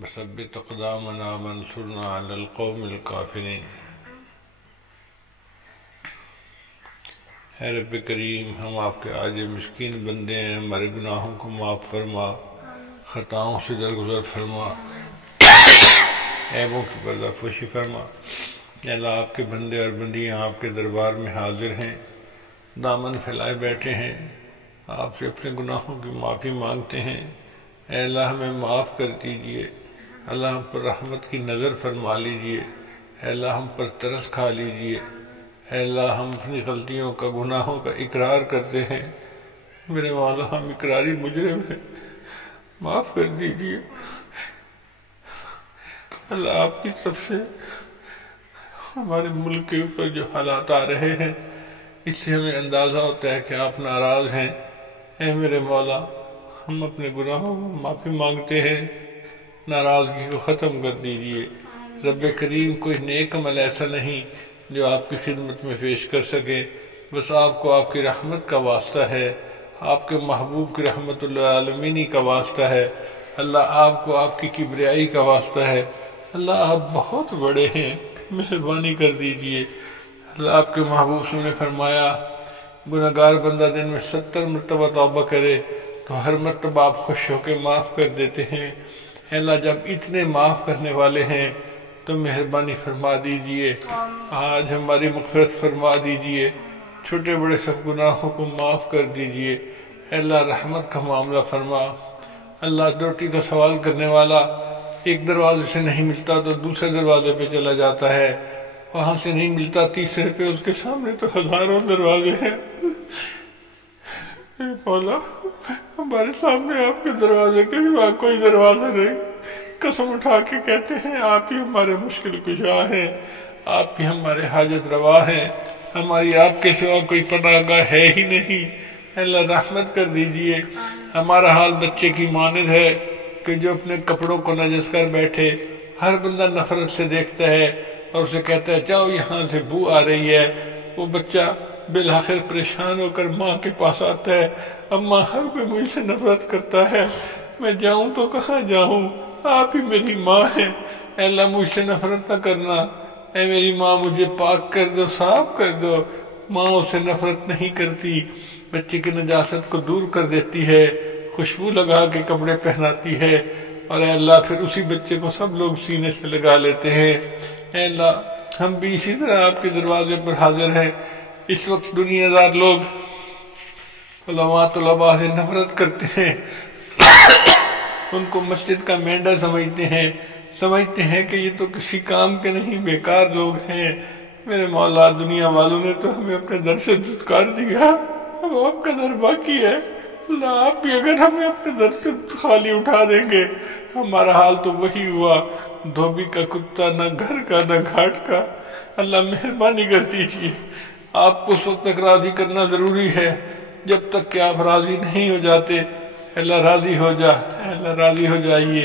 بثبت اقدامنا وانصرنا على القوم الکافرین۔ اے رب کریم، ہم آپ کے عاجز مسکین بندے ہیں، ہمارے گناہوں کو معاف فرما، خطاؤں سے درگزر فرما، عیبوں کی پردہ پوشی فرما۔ یا اللہ، آپ کے بندے اور بندیاں آپ کے دربار میں حاضر ہیں، دامن پھیلائے بیٹھے ہیں، آپ سے اپنے گناہوں کی معافی مانگتے ہیں۔ اے اللہ، ہمیں معاف کر دیجئے، اللہ ہم پر رحمت کی نظر فرما لیجئے، اے اللہ ہم پر ترس کھا لیجئے، اے اللہ ہم اپنی غلطیوں کا، گناہوں کا اقرار کرتے ہیں، میرے مولا ہم اقراری مجرم ہیں، معاف کر دیجئے۔ اللہ، آپ کی طرف سے ہمارے ملک کے اوپر جو حالات آ رہے ہیں، اس سے ہمیں اندازہ ہوتا ہے کہ آپ ناراض ہیں۔ اے میرے مولا، ہم اپنے گناہوں کو معافی مانگتے ہیں، ناراضگی کو ختم کر دیجئے۔ رب کریم، کوئی نیک عمل ایسا نہیں جو آپ کی خدمت میں پیش کر سکے، بس آپ کو آپ کی رحمت کا واسطہ ہے، آپ کے محبوب کی رحمت العالمینی کا واسطہ ہے۔ اللہ، آپ کو آپ کی کبریائی کا واسطہ ہے۔ اللہ، آپ بہت بڑے ہیں، مہربانی کر دیجئے۔ اللہ، آپ کے محبوب صلی اللہ علیہ وسلم نے فرمایا، گناہگار بندہ دن میں 70 مرتبہ توبہ کرے تو ہر مرتبہ آپ خوش ہو کے معاف کر دیتے ہیں۔ اے اللہ، جب اتنے معاف کرنے والے ہیں تو مہربانی فرما دیجئے، آج ہماری مغفرت فرما دیجئے، چھوٹے بڑے سب گناہوں کو معاف کر دیجئے۔ اے اللہ، رحمت کا معاملہ فرما۔ اللہ، روٹی کا سوال کرنے والا ایک دروازے سے نہیں ملتا تو دوسرے دروازے پہ چلا جاتا ہے، وہاں سے نہیں ملتا تیسرے پہ، اس کے سامنے تو ہزاروں دروازے ہیں۔ اے مولا، ہمارے سامنے آپ کے دروازے کے سوا کوئی دروازہ نہیں، قسم اٹھا کے کہتے ہیں آپ ہی ہمارے مشکل کشا ہیں، آپ ہی ہمارے حاجت روا ہیں، ہماری آپ کے سوا کوئی پناہ گاہ ہے ہی نہیں۔ اے اللہ، رحمت کر دیجئے۔ ہمارا حال بچے کی مانند ہے کہ جو اپنے کپڑوں کو نجس کر بیٹھے، ہر بندہ نفرت سے دیکھتا ہے اور اسے کہتا ہے جاؤ یہاں سے بو آ رہی ہے۔ وہ بچہ بالآخر پریشان ہو کر ماں کے پاس آتا ہے، اماں ہر کوئی مجھ سے نفرت کرتا ہے، میں جاؤں تو کہاں جاؤں، آپ ہی میری ماں ہیں۔ اے اللہ، مجھ سے نفرت نہ کرنا، اے میری ماں مجھے پاک کر دو، صاف کر دو۔ ماں اسے نفرت نہیں کرتی، بچے کی نجاست کو دور کر دیتی ہے، خوشبو لگا کے کپڑے پہناتی ہے، اور اے اللہ پھر اسی بچے کو سب لوگ سینے سے لگا لیتے ہیں۔ اے اللہ، ہم بھی اسی طرح آپ کے دروازے پر حاضر ہیں۔ اس وقت دنیا دار لوگ علماء طلباء سے نفرت کرتے ہیں، ان کو مسجد کا مینڈا سمجھتے ہیں کہ یہ تو کسی کام کے نہیں، بیکار لوگ ہیں۔ میرے مولا، دنیا والوں نے تو ہمیں اپنے در سے دھتکار دیا، اب آپ کا در باقی ہے۔ اللہ، آپ بھی اگر ہمیں اپنے در سے خالی اٹھا دیں گے، ہمارا حال تو وہی ہوا، دھوبی کا کتا، نہ گھر کا نہ گھاٹ کا۔ اللہ، مہربانی کر دیجئے۔ آپ کو اس وقت تک راضی کرنا ضروری ہے جب تک کہ آپ راضی نہیں ہو جاتے۔ اے اللہ، راضی ہو جا، اے اللہ راضی ہو جائیے،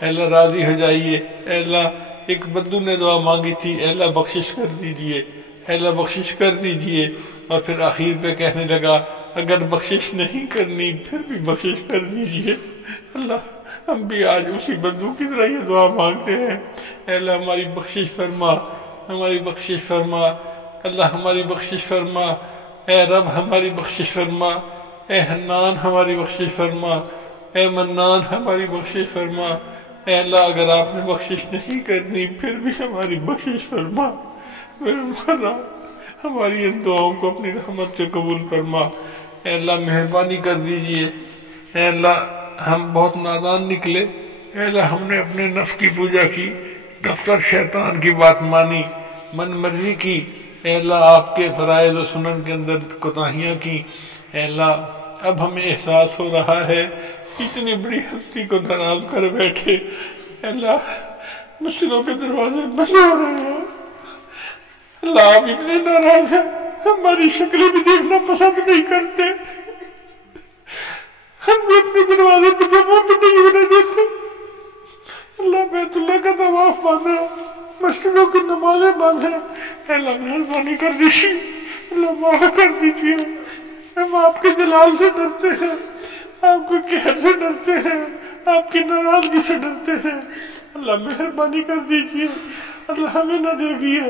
اے اللہ راضی ہو جائیے۔ اے اللہ، ایک بدو نے دعا مانگی تھی، اے اللہ بخشش کر دیجئے، اے اللہ بخشش کر دیجئے، اور پھر آخر پہ کہنے لگا اگر بخشش نہیں کرنی پھر بھی بخشش کر دیجئے۔ اللہ، ہم بھی آج اسی بدو کی طرح یہ دعا مانگتے ہیں، اے اللہ ہماری بخشش فرما، ہماری بخشش فرما، اللہ ہماری بخشش فرما، اے رب ہماری بخشش فرما، اے حنان ہماری بخشش فرما، اے منان ہماری بخشش فرما۔ اے اللہ، اگر آپ نے بخشش نہیں کرنی پھر بھی ہماری بخشش فرما۔ میرے مولا، ہماری ان دعاؤں کو اپنی رحمت سے قبول فرما۔ اے اللہ، مہربانی کر دیجئے۔ اے اللہ، ہم بہت نادان نکلے، اے اللہ ہم نے اپنے نفس کی پوجا کی، دفتر شیطان کی بات مانی، من مرضی کی، اے اللہ آپ کے فرائض و سنن کے اندر کوتاہیاں کی۔ اے اللہ، اب ہمیں احساس ہو رہا ہے اتنی بڑی ہستی کو ناراض کر بیٹھے، اے اللہ مسجدوں کے دروازے بند ہو رہے ہیں، اللہ آپ اتنے ناراض ہیں، ہماری شکلیں بھی دیکھنا پسند نہیں کرتے، ہم بھی اپنے دروازے پر جمع بھی نہیں ہونے دیتے۔ اللہ، بیت اللہ کا طواف باندھے، مسجدوں کی نمازیں باندھے، اے اللہ مہربانی کر دیجیے، اللہ معاف کر دیجیے۔ ہم آپ کے جلال سے ڈرتے ہیں، آپ کے قہر سے ڈرتے ہیں، آپ کی ناراضگی سے ڈرتے ہیں، اللہ مہربانی کر دیجئے، اللہ ہمیں نہ دیکھیے،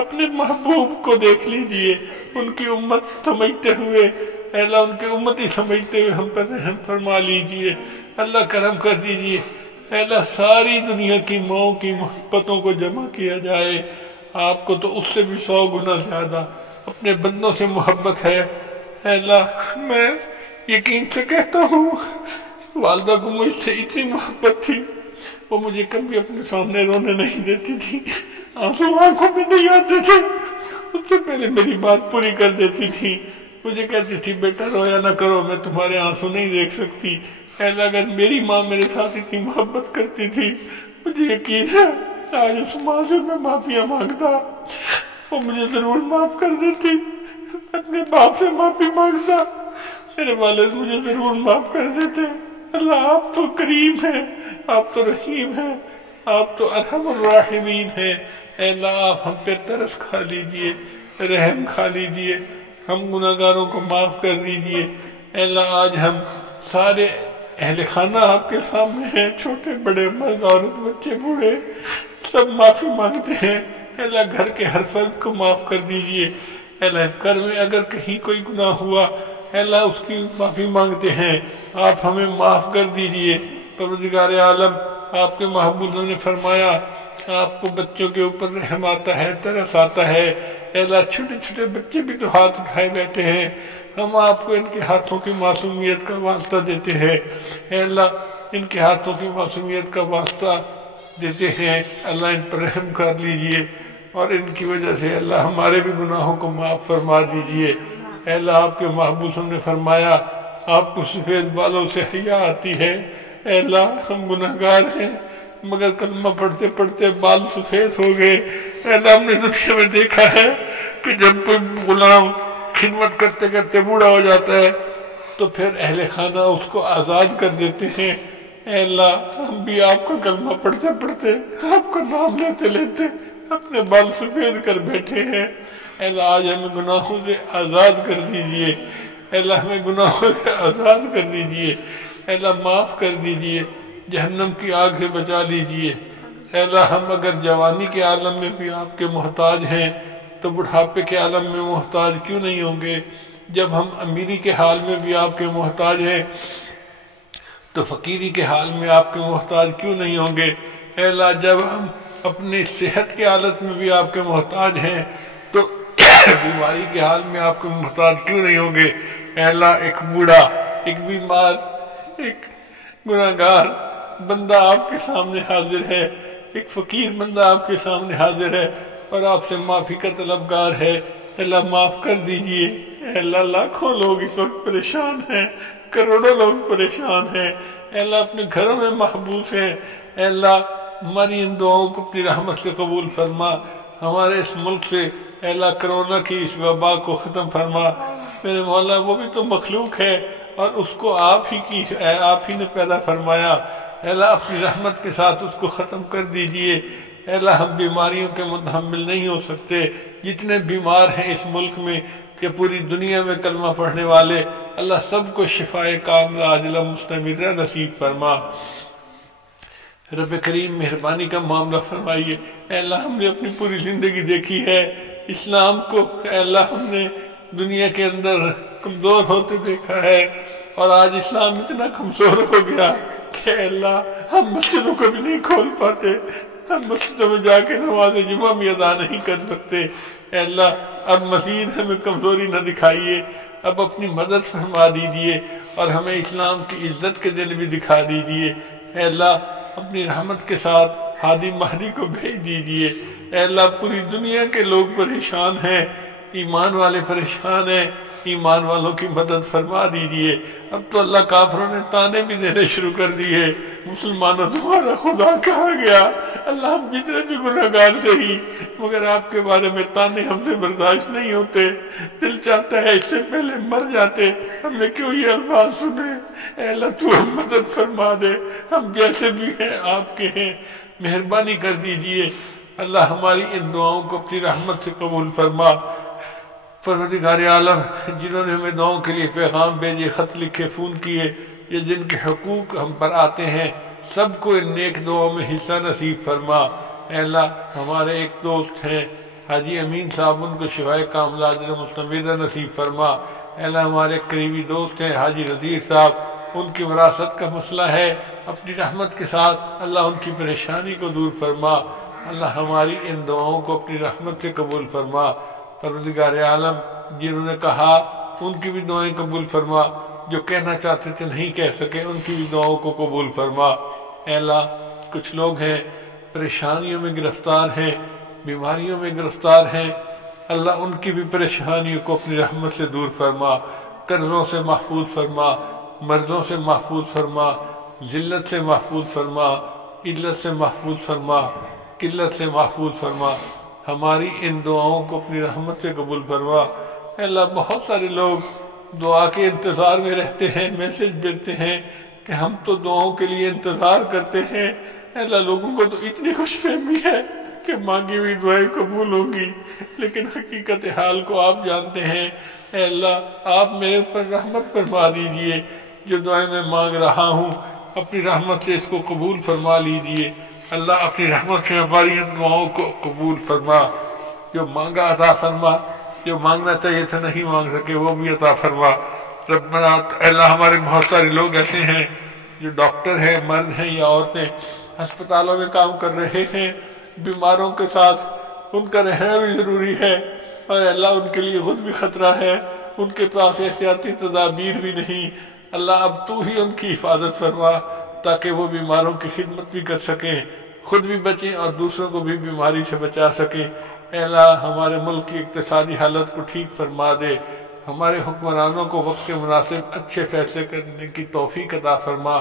اپنے محبوب کو دیکھ لیجئے، ان کی امت سمجھتے ہوئے، اے اللہ ان کے امتی سمجھتے ہوئے ہم پر رحم فرما لیجئے، اللہ کرم کر دیجئے، اے اللہ ساری دنیا کی ماؤں کی محبتوں کو جمع کیا جائے، آپ کو تو اس سے بھی 100 گنا زیادہ اپنے بندوں سے محبت ہے، اے اللہ میں یقین سے کہتا ہوں والدہ کو مجھ سے اتنی محبت تھی، وہ مجھے کبھی اپنے سامنے رونے نہیں دیتی تھی، آنسو آنکھوں میں نہیں آتے تھے، اس سے پہلے میری بات پوری کر دیتی تھی، مجھے کہتی تھی بیٹا رویا نہ کرو، میں تمہارے آنسو نہیں دیکھ سکتی، اے اللہ اگر میری ماں میرے ساتھ اتنی محبت کرتی تھی، مجھے یقین ہے آج اس ماں سے میں معافیاں مانگتا، وہ مجھے ضرور معاف کر دیتی، اپنے باپ سے معافی مانگتا، میرے والد مجھے ضرور معاف کر دیتے، اللہ آپ تو کریم ہیں، آپ تو رحیم ہیں، آپ تو ارحم الراحمین ہیں، اے اللہ آپ ہم پہ ترس کھا لیجئے، رحم کھا لیجئے، ہم گناہگاروں کو معاف کر دیجئے، اے اللہ آج ہم سارے اہل خانہ آپ کے سامنے ہیں، چھوٹے بڑے مرد عورت بچے بوڑھے سب معافی مانگتے ہیں، اے اللہ گھر کے ہر فرد کو معاف کر دیجئے، اے اللہ گھر میں اگر کہیں کوئی گناہ ہوا اے اللہ اس کی معافی مانگتے ہیں، آپ ہمیں معاف کر دیجئے، پروردگار عالم آپ کے محبوبوں نے فرمایا آپ کو بچوں کے اوپر رحم آتا ہے، ترس آتا ہے، اے اللہ چھوٹے چھوٹے بچے بھی تو ہاتھ اٹھائے بیٹھے ہیں، ہم آپ کو ان کے ہاتھوں کی معصومیت کا واسطہ دیتے ہیں، اے اللہ ان کے ہاتھوں کی معصومیت کا واسطہ دیتے ہیں، اللہ ان پر رحم کر لیجئے اور ان کی وجہ سے اللہ ہمارے بھی گناہوں کو معاف فرما دیجئے، اے اللہ آپ کے محبوب نے فرمایا آپ کو سفید بالوں سے حیا آتی ہے، اے اللہ ہم گناہگار ہیں مگر کلمہ پڑھتے پڑھتے بال سفید ہو گئے، اے اللہ ہم نے دنیا میں دیکھا ہے کہ جب کوئی غلام خدمت کرتے کرتے بوڑھا ہو جاتا ہے تو پھر اہل خانہ اس کو آزاد کر دیتے ہیں، اے اللہ ہم بھی آپ کا کلمہ پڑھتے پڑھتے آپ کا نام لیتے لیتے اپنے بال سفید کر بیٹھے ہیں، اے اللہ آج ہمیں گناہوں سے آزاد کر دیجئے، اے اللہ ہمیں گناہوں سے آزاد کر دیجئے، اے اللہ معاف کر دیجئے، جہنم کی آگ سے بچا لیجئے، اے اللہ ہم اگر جوانی کے عالم میں بھی آپ کے محتاج ہیں تو بڑھاپے کے عالم میں محتاج کیوں نہیں ہوں گے، جب ہم امیری کے حال میں بھی آپ کے محتاج ہیں تو فقیری کے حال میں آپ کے محتاج کیوں نہیں ہوں گے، اے اللہ جب ہم اپنی صحت کی حالت میں بھی آپ کے محتاج ہیں تو بیماری کے حال میں آپ کے محتاج کیوں نہیں ہوں گے، اے اللہ ایک بوڑھا ایک بیمار ایک گناہگار بندہ آپ کے سامنے حاضر ہے، ایک فقیر بندہ آپ کے سامنے حاضر ہے اور آپ سے معافی کا طلبگار ہے، اے اللہ معاف کر دیجئے، اے اللہ لاکھوں لوگ اس وقت پریشان ہیں، کروڑوں لوگ پریشان ہیں، اے اللہ اپنے گھروں میں محبوس ہیں، اے اللہ ہماری ان دعاؤں کو اپنی رحمت سے قبول فرما، ہمارے اس ملک سے اے اللہ کرونا کی اس وبا کو ختم فرما، میرے مولا وہ بھی تو مخلوق ہے اور اس کو آپ ہی نے پیدا فرمایا، اے اللہ اپنی رحمت کے ساتھ اس کو ختم کر دیجئے، اے اللہ ہم بیماریوں کے متحمل نہیں ہو سکتے، جتنے بیمار ہیں اس ملک میں کہ پوری دنیا میں کلمہ پڑھنے والے اللہ سب کو شفائے کاملہ عاجلہ مستمرہ نصیب فرما، رب کریم مہربانی کا معاملہ فرمائیے، اے اللہ ہم نے اپنی پوری زندگی دیکھی ہے اسلام کو، اے اللہ ہم نے دنیا کے اندر کمزور ہوتے دیکھا ہے اور آج اسلام اتنا کمزور ہو گیا کہ اے اللہ ہم مسجدوں کو بھی نہیں کھول پاتے، ہم مسجدوں میں جا کے نماز جمعہ بھی ادا نہیں کر سکتے، اے اللہ اب مزید ہمیں کمزوری نہ دکھائیے، اب اپنی مدد فرما دیجئے اور ہمیں اسلام کی عزت کے دن بھی دکھا دیجئے، اے اللہ اپنی رحمت کے ساتھ ہادی مہدی کو بھیج دیجئے، اے اللہ پوری دنیا کے لوگ پریشان ہیں، ایمان والے پریشان ہیں، ایمان والوں کی مدد فرما دیجئے، اب تو اللہ کافروں نے تانے بھی دینے شروع کر دیے، مسلمانوں تمہارا خدا کہا گیا، اللہ ہم جتنے بھی گناہگار سے ہی مگر آپ کے بارے میں تانے ہم سے برداشت نہیں ہوتے، دل چاہتا ہے اس سے پہلے مر جاتے، ہم نے کیوں یہ الفاظ سنے، اے اللہ تو ہم مدد فرما دے، ہم جیسے بھی ہیں آپ کے ہیں، مہربانی کر دیجئے، اللہ ہماری ان دعاؤں کو اپنی رحمت سے قبول فرما، پروردگار عالم جنہوں نے ہمیں دعاؤں کے لیے پیغام بھیجے، خط لکھے، فون کیے، یا جن کے حقوق ہم پر آتے ہیں سب کو ان نیک دعاؤں میں حصہ نصیب فرما۔ اے اللہ ہمارے ایک دوست ہیں حاجی امین صاحب، ان کو شفائے کاملہ مستمرہ نصیب فرما۔ اے اللہ ہمارے قریبی دوست ہیں حاجی رضیر صاحب، ان کی وراثت کا مسئلہ ہے، اپنی رحمت کے ساتھ اللہ ان کی پریشانی کو دور فرما۔ اللہ ہماری ان دعاؤں کو اپنی رحمت سے قبول فرما۔ پروردگار عالم جنہوں نے کہا ان کی بھی دعائیں قبول فرما، جو کہنا چاہتے تھے نہیں کہہ سکے ان کی بھی دعاؤں کو قبول فرما۔ اے اللہ کچھ لوگ ہیں پریشانیوں میں گرفتار ہیں، بیماریوں میں گرفتار ہیں، اللہ ان کی بھی پریشانیوں کو اپنی رحمت سے دور فرما، قرضوں سے محفوظ فرما، مرضوں سے محفوظ فرما، ذلت سے محفوظ فرما، علت سے محفوظ فرما، قلت سے محفوظ فرما۔ ہماری ان دعاؤں کو اپنی رحمت سے قبول فرما۔ اے اللہ بہت سارے لوگ دعا کے انتظار میں رہتے ہیں، میسج بھیجتے ہیں کہ ہم تو دعاؤں کے لیے انتظار کرتے ہیں۔ اے اللہ لوگوں کو تو اتنی خوش فہمی ہے کہ مانگی ہوئی دعائیں قبول ہوں گی، لیکن حقیقت حال کو آپ جانتے ہیں۔ اے اللہ آپ میرے اوپر رحمت فرما دیجئے، جو دعائیں میں مانگ رہا ہوں اپنی رحمت سے اس کو قبول فرما لیجئے۔ اللہ اپنی رحمت سے ہماری ان دعاؤں کو قبول فرما، جو مانگا عطا فرما، جو مانگنا چاہیے تھا نہیں مانگ سکے وہ بھی عطا فرما۔ ربنا اے اللہ ہمارے بہت سارے لوگ ایسے ہیں جو ڈاکٹر ہیں، مرد ہیں یا عورتیں، ہسپتالوں میں کام کر رہے ہیں، بیماروں کے ساتھ ان کا رہنا بھی ضروری ہے، اور اللہ ان کے لیے خود بھی خطرہ ہے، ان کے پاس احتیاطی تدابیر بھی نہیں۔ اللہ اب تو ہی ان کی حفاظت فرما تاکہ وہ بیماروں کی خدمت بھی کر سکیں، خود بھی بچیں اور دوسروں کو بھی بیماری سے بچا سکیں۔ اے اللہ ہمارے ملک کی اقتصادی حالت کو ٹھیک فرما دے، ہمارے حکمرانوں کو وقت کے مناسب اچھے فیصلے کرنے کی توفیق عطا فرما۔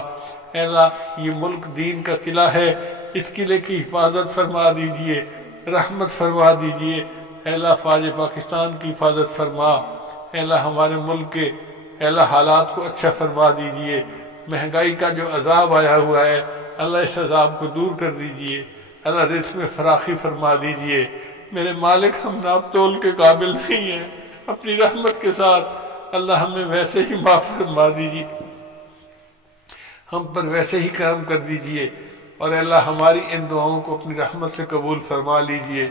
اے اللہ یہ ملک دین کا قلعہ ہے، اس قلعے کی حفاظت فرما دیجئے، رحمت فرما دیجئے۔ اے اللہ فوج پاکستان کی حفاظت فرما۔ اے اللہ ہمارے ملک کے اے اللہ حالات کو اچھا فرما دیجئے۔ مہنگائی کا جو عذاب آیا ہوا ہے اللہ اس عذاب کو دور کر دیجئے، اللہ رزق میں فراخی فرما دیجئے۔ میرے مالک ہم ناپ تول کے قابل نہیں ہیں، اپنی رحمت کے ساتھ اللہ ہمیں ویسے ہی معاف فرما دیجئے، ہم پر ویسے ہی کرم کر دیجئے، اور اللہ ہماری ان دعاؤں کو اپنی رحمت سے قبول فرما لیجئے۔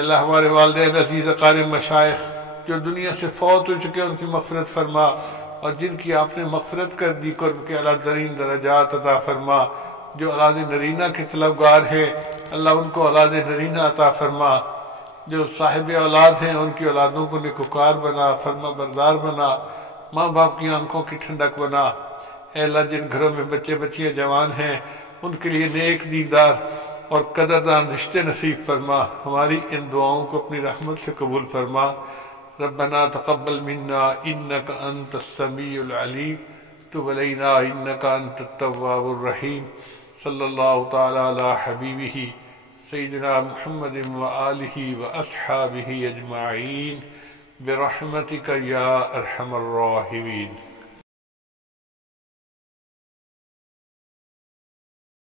اللہ ہمارے والدین عزیز اقارب مشائخ جو دنیا سے فوت ہو چکے ان کی مغفرت فرما، اور جن کی آپ نے مغفرت کر دی قرب کے اعلیٰ ترین درجات عطا فرما۔ جو اولاد نرینہ کے طلبگار ہیں اللہ ان کو اولاد نرینہ عطا فرما، جو صاحب اولاد ہیں ان کی اولادوں کو نیکوکار بنا، فرما بردار بنا، ماں باپ کی آنکھوں کی ٹھنڈک بنا۔ اے اللہ جن گھروں میں بچے بچیاں جوان ہیں ان کے لیے نیک دیندار اور قدردان رشتے نصیب فرما۔ ہماری ان دعاؤں کو اپنی رحمت سے قبول فرما۔ ربنا تقبل منا انك انت السميع العليم تب علينا انك انت التواب الرحيم صلی اللہ تعالی علی حبیبہ سیدنا محمد وآلہ واصحابہ اجمعین برحمتک یا ارحم الراحمین۔